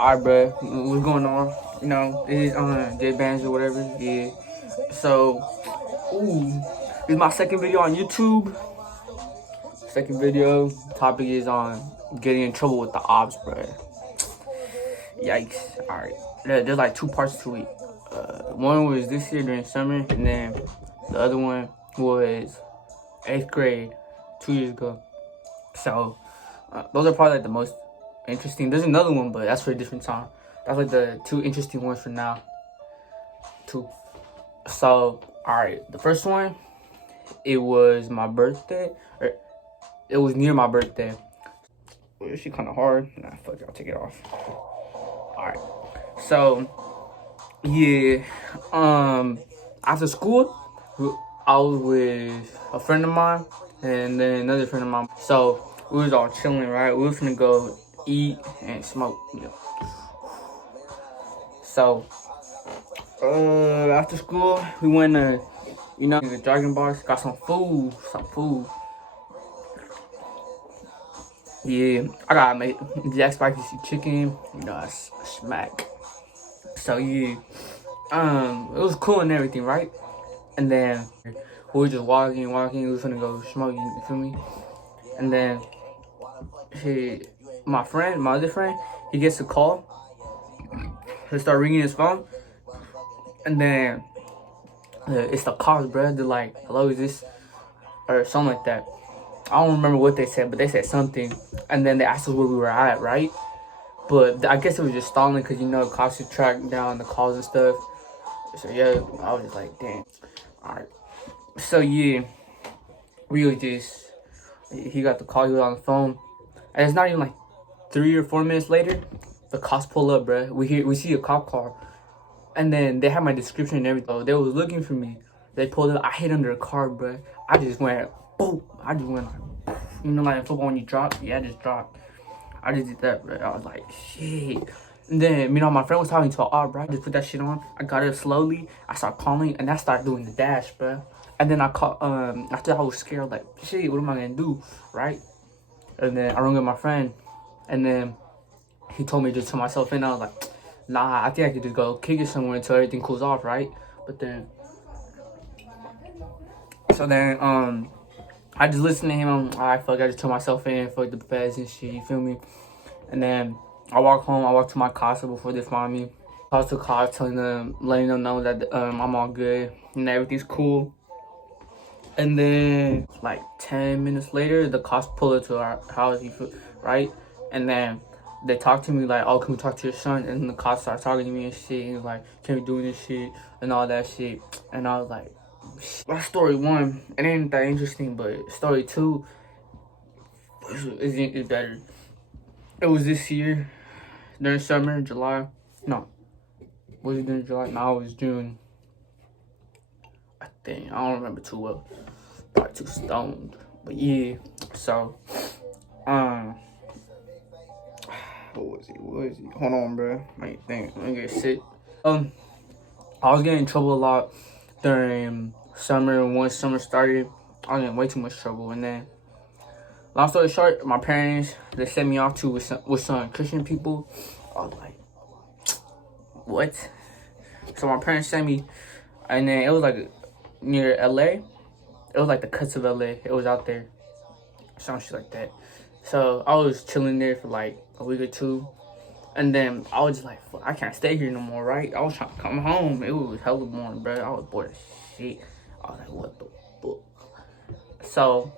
Alright, bro. What's going on? You know, this is J Bands or whatever. Yeah. So, this is my second video on YouTube. Second video. Topic is on getting in trouble with the ops, bro. Yikes. Alright. There's like two parts to it. One was this year during summer, and then the other one was 8th grade 2 years ago. So, those are probably like the most interesting. There's another one, but that's for a different time. That's like the two interesting ones for now. Two. So, alright, the first one, it was my birthday. Or it was near my birthday. Well, she kind of hard. Nah, fuck it, I'll take it off. Alright. So, yeah. After school, I was with a friend of mine and then another friend of mine. So, we was all chilling, right? We was gonna go eat and smoke, you know. So, after school, we went to, in the Dragon Box, got some food. Yeah, I gotta make Jack Spicy chicken, that's a smack. So yeah, it was cool and everything, right? And then we were just walking, we was gonna go smoking, you feel me? And then my other friend, he gets a call. He start ringing his phone, and then it's the cops, bro. They're like, "Hello, is this?" or something like that. I don't remember what they said, but they said something, and then they asked us where we were at, right? But I guess it was just stalling because cops should track down the calls and stuff. So yeah, I was just like, damn. All right. So yeah, he got the call. He was on the phone, and it's not even like 3 or 4 minutes later, the cops pull up, bro. We see a cop car, and then they had my description and everything. So they was looking for me. They pulled up. I hid under a car, bro. I just went boom. I just went like, like in football when you drop. Yeah, I just dropped. I just did that, bro. I was like, shit. And then, my friend was talking to an bro. I just put that shit on. I got it slowly. I started calling, and I started doing the dash, bro. And then I called. After I was scared, like, shit, what am I gonna do, right? And then I rung up my friend, and then he told me to turn myself in. I was like, nah, I think I could just go kick it somewhere until everything cools off, right? But then, I just listened to him. I'm alright, fuck, I just turned myself in, fuck the feds and shit, you feel me? And then I walk home, I walk to my casa before they find me. Talk to the cops, letting them know that I'm all good and everything's cool. And then like 10 minutes later, the cops pull up to our house, right? And then they talk to me like, oh, can we talk to your son? And then the cops start talking to me and shit. And he's like, can we do this shit and all that shit? And I was like, that's story one. It ain't that interesting, but story two is better. It was this year during summer, July. No, was it during July? No, it was June. I think I don't remember too well. Probably too stoned, but yeah. So, what was it? Hold on, bro. I think let me get sick. I was getting in trouble a lot during summer. Once summer started, I was getting way too much trouble, and then. Long story short, my parents, they sent me off with some Christian people. I was like, what? So my parents sent me, and then it was like near LA. It was like the cuts of LA. It was out there. Some shit like that. So I was chilling there for like a week or two. And then I was just like, fuck, I can't stay here no more, right? I was trying to come home. It was hella boring, bro. I was bored as shit. I was like, what the fuck? So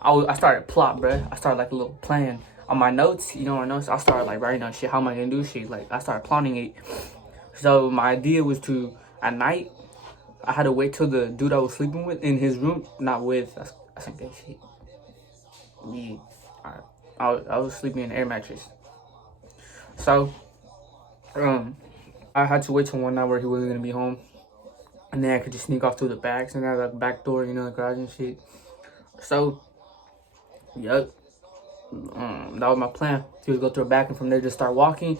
I started plot, bro. I started like a little plan on my notes. I started like writing down shit. How am I gonna do shit? Like I started plotting it. So my idea was to at night, I had to wait till the dude I was sleeping with in his room, not with. That's some gay shit. Yeah, I was sleeping in an air mattress. So, I had to wait till one night where he wasn't gonna be home, and then I could just sneak off through the backs and have like back door, the garage and shit. So. Yep. That was my plan. He would go through the back and from there just start walking.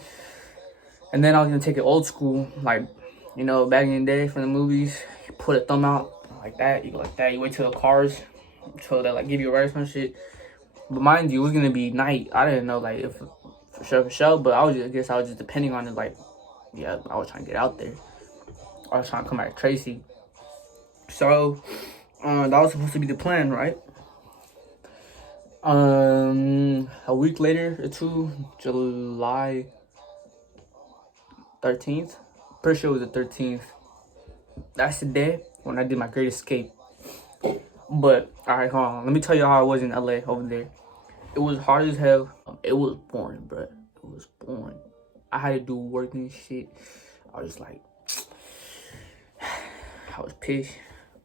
And then I was gonna take it old school, like, back in the day from the movies. You put a thumb out like that, you go like that, you wait till the cars so that like give you a ride or some shit. But mind you, it was gonna be night. I didn't know like if for sure. But I guess I was just depending on it. Like, yeah, I was trying to get out there. I was trying to come back to Tracy. So, that was supposed to be the plan, right? A week later or two, July 13th. Pretty sure it was the 13th. That's the day when I did my great escape. But, alright, hold on. Let me tell you how I was in LA over there. It was hard as hell. It was boring, bro. It was boring. I had to do work and shit. I was like, I was pissed.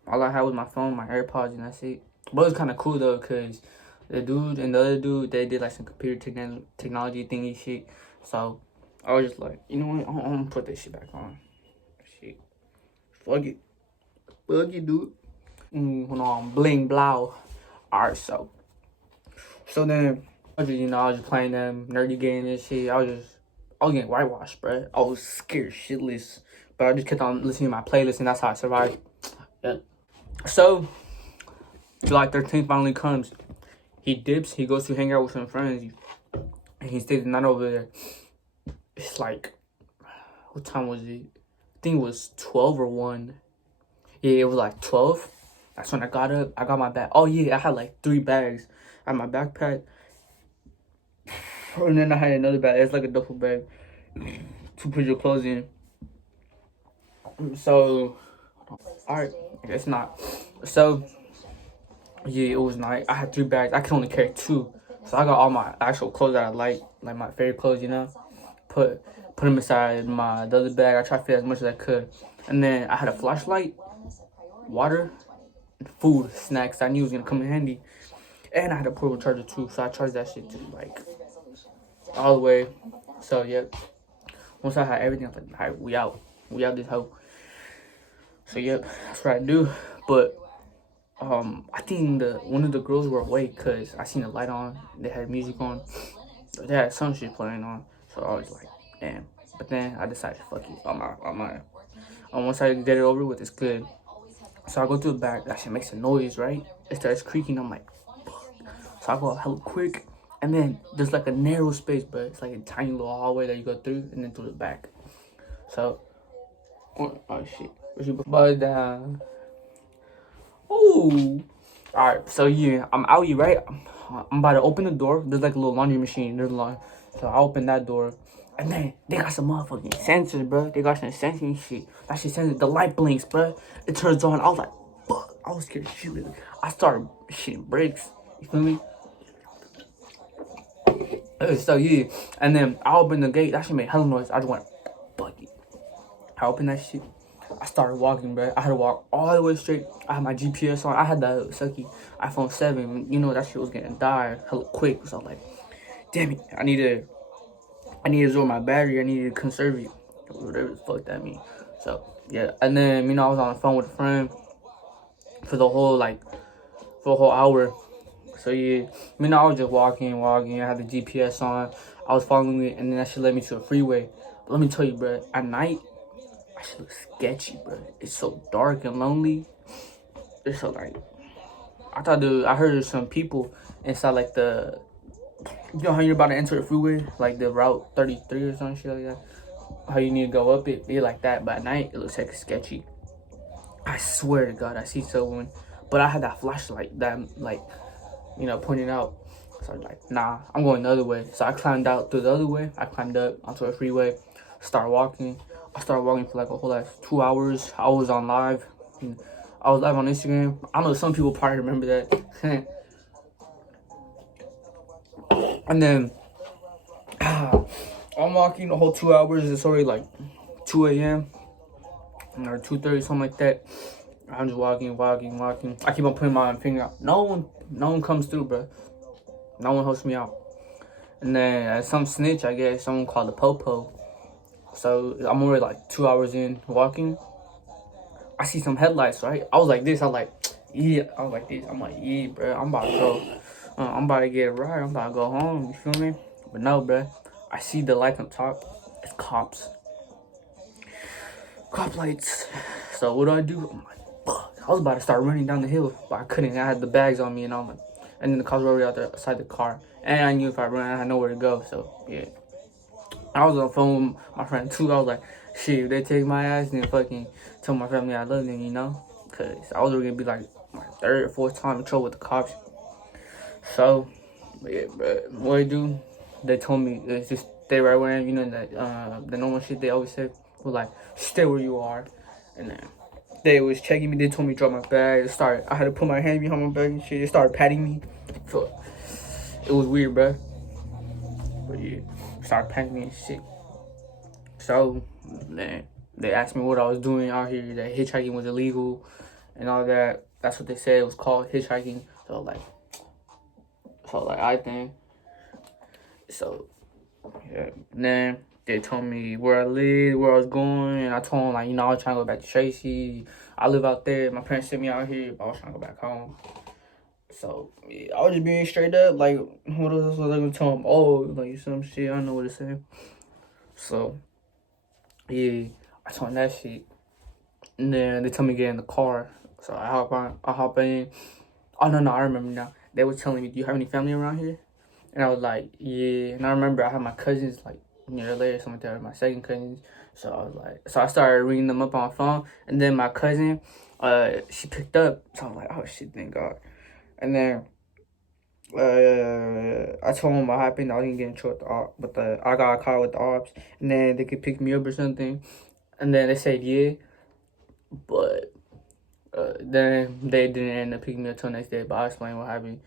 All I had was my phone, my AirPods, and that's it. But it was kind of cool, though, because the dude and the other dude, they did, like, some computer technology thingy shit. So, I was just like, you know what? I'm going to put this shit back on. Shit. Fuck it. Fuck it, dude. Hold on. Bling, blow. Alright, so then, I was just playing them nerdy games and shit. I was getting whitewashed, bro. I was scared shitless. But I just kept on listening to my playlist, and that's how I survived. Yeah. So, July 13th finally comes. He dips. He goes to hang out with some friends. And he stays the night over there. It's like, what time was it? I think it was 12 or 1. Yeah, it was like 12. That's when I got up. I got my bag. Oh, yeah, I had like 3 bags. I had my backpack. And then I had another bag. It's like a duffel bag to put your clothes in. So, alright, I guess not. So, yeah, it was night. I had 3 bags. I could only carry 2. So I got all my actual clothes that I like my favorite clothes, you know. Put them inside the other bag. I tried to fit as much as I could. And then I had a flashlight, water, food, snacks. I knew it was gonna come in handy. And I had a portable charger too, so I charged that shit to like all the way. So yep. Once I had everything, I was like, alright, we out this hoe. So yep, that's what I do. But I think one of the girls were awake because I seen the light on. They had music on. They had some shit playing on. So I was like, damn. But then I decided, fuck it, I'm out. Once I get it over with, it's good. So I go to the back. That shit makes a noise, right? It starts creaking. I'm like, fuck. So I go hella quick. And then there's like a narrow space, but it's like a tiny little hallway that you go through and then through the back. So, oh shit. But, ooh. Alright, so yeah, I'm out here, right? I'm about to open the door. There's like a little laundry machine. So I open that door. And then they got some motherfucking sensors, bro. They got some sensing shit. That shit sensors. The light blinks, bro. It turns on. I was like, fuck. I was scared shitless. I started shitting bricks. You feel me? So yeah. And then I opened the gate. That shit made hella noise. I just went, fuck it. I opened that shit. I started walking, bro. I had to walk all the way straight. I had my GPS on. I had that sucky iPhone 7. You know that shit was getting die hella quick. So I was like, damn it. I need to absorb my battery. I need to conserve it. Whatever the fuck that means. So, yeah. And then, I was on the phone with a friend for the whole hour. So, yeah. I was just walking. I had the GPS on. I was following it. And then that shit led me to a freeway. But let me tell you, bro. At night, that shit looks sketchy, bro. It's so dark and lonely. It's so, like... I heard there's some people inside, like, you know how you're about to enter the freeway? Like the Route 33 or some shit like that? How you need to go up it? Be like that. But at night, it looks like sketchy. I swear to God, I see someone. But I had that flashlight that, like, pointing out. So I was like, nah, I'm going the other way. So I climbed out through the other way. I climbed up onto a freeway. Started walking. I started walking for like a whole 2 hours. I was on live. I was live on Instagram. I know some people probably remember that. And then I'm walking the whole 2 hours. It's already like 2 a.m. or 2:30, something like that. I'm just walking. I keep on putting my finger out. No one comes through, bro. No one helps me out. And then some snitch, I guess, someone called the Popo. So I'm already like 2 hours in walking. I see some headlights, right? I was like this. I was like, yeah. I was like this. I'm like, yeah, bro. I'm about to go. I'm about to get it right. I'm about to go home. You feel me? But no, bro. I see the light on top. It's cops. Cop lights. So what do? I'm like, fuck. I was about to start running down the hill, but I couldn't. I had the bags on me and all. And then the cops were already out there outside the car. And I knew if I ran, I had nowhere to go. So yeah. I was on the phone with my friend too. I was like, shit, if they take my ass, then fucking tell my family I love them, you know? Because I was really going to be like my third or fourth time in trouble with the cops. So, yeah, but what I do, they told me just stay right where I am, you know, that the normal shit they always say was like, stay where you are. And then they was checking me, they told me to drop my bag. I had to put my hand behind my back and shit. They started patting me. So, it was weird, bro. But yeah, started patting me and shit. So, then they asked me what I was doing out here, that hitchhiking was illegal and all that. That's what they said it was called, hitchhiking. So I think. So, yeah. Then they told me where I live, where I was going, and I told them, like, you know, I was trying to go back to Tracy. I live out there. My parents sent me out here, but I was trying to go back home. So, yeah, I was just being straight up. Like, what else was I going to tell them? Oh, like, some shit. I don't know what to say. So, yeah, I told them that shit. And then they told me to get in the car. So, I hop in. Oh, no, I remember now. They were telling me, do you have any family around here? And I was like, yeah. And I remember I had my cousins, like, near later, something like that, my second cousins. So I was like, so I started ringing them up on my phone. And then my cousin, she picked up. So I was like, oh, shit, thank God. And then I told them what happened. I didn't get in trouble with the I got caught with the ops. And then they could pick me up or something. And then they said, yeah. But then they didn't end up picking me up till the next day. But I explained what happened.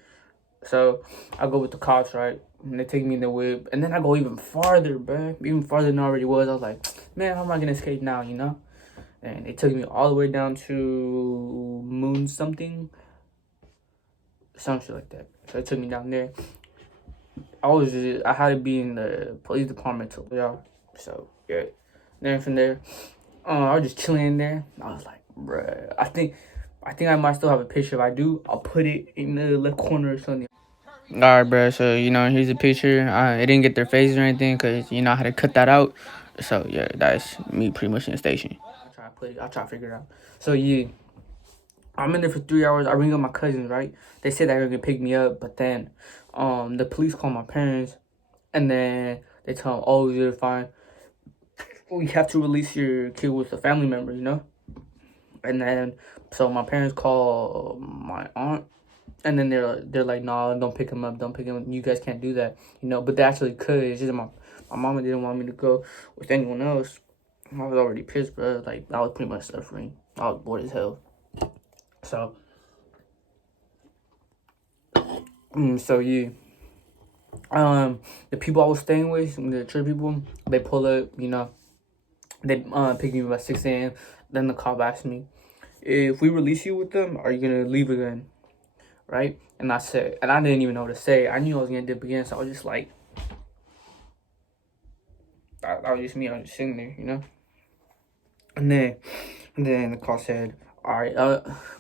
So I go with the cops, right? And they take me in the whip. And then I go even farther, bro. Even farther than I already was. I was like, man, how am I going to escape now, you know? And they took me all the way down to Moon something. Some shit like that. So they took me down there. I had to be in the police department to y'all. So, yeah. Then from there, I was just chilling in there. I was like, bruh, I think I might still have a picture. If I do, I'll put it in the left corner or something. Alright, bro. So, you know, here's a picture. It didn't get their faces or anything because, you know, I had to cut that out. So, yeah, that's me pretty much in the station. I'll try to figure it out. So, yeah, I'm in there for 3 hours. I ring up my cousins, right? They said they were going to pick me up, but then the police call my parents, and then they tell them, oh, you're fine. We have to release your kid with a family member, you know? And then, so my parents call my aunt. And then they're like, nah, don't pick him up. Don't pick him up. You guys can't do that, you know. But they actually could. It's just my mama didn't want me to go with anyone else. I was already pissed, bro. Like, I was pretty much suffering. I was bored as hell. So, so yeah. The people I was staying with, the church people, they pull up, you know. They pick me up at 6 a.m. Then the cop asked me, if we release you with them, are you gonna leave again? Right? And I said, and I didn't even know what to say. I knew I was gonna dip again, so I was just like, that was just me. I was just sitting there, you know. And then the call said, all right,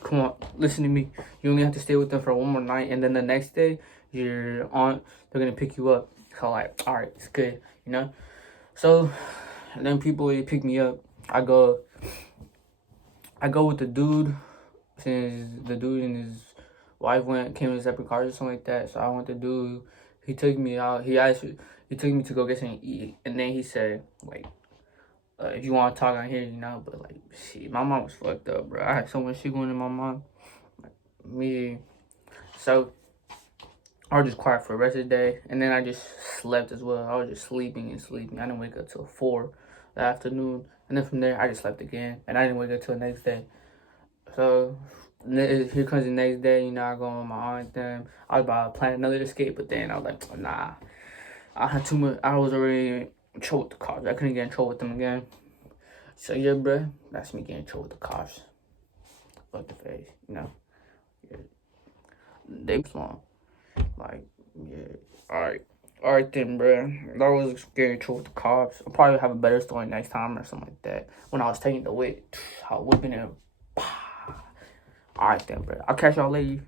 come on, listen to me. You only have to stay with them for one more night, and then the next day, your aunt, they're gonna pick you up. So like, all right, it's good, you know. So, and then people they pick me up. I go with the dude, since the dude and his wife came in separate cars or something like that. So I went to dude. He took me out. He took me to go get something to eat, and then he said like, if you want to talk on here, you know. But like, shit, my mom was fucked up, bro. I had so much shit going in my mind. Like, me, so I was just quiet for the rest of the day, and then I just slept as well. I was just sleeping and sleeping. I didn't wake up till 4 the afternoon, and then from there I just slept again, and I didn't wake up till the next day. So here comes the next day, you know, I go on my aunt them. I was about to plan another escape, but then I was like, nah. I had too much. I was already in trouble with the cops. I couldn't get in trouble with them again. So yeah, bro, that's me getting in trouble with the cops. Fuck the face, you know. Yeah. They was long. Like, yeah. Alright then, bro. That was getting in trouble with the cops. I'll probably have a better story next time or something like that. When I was taking the whip, I was whipping it. Alright then, bro. I'll catch y'all later.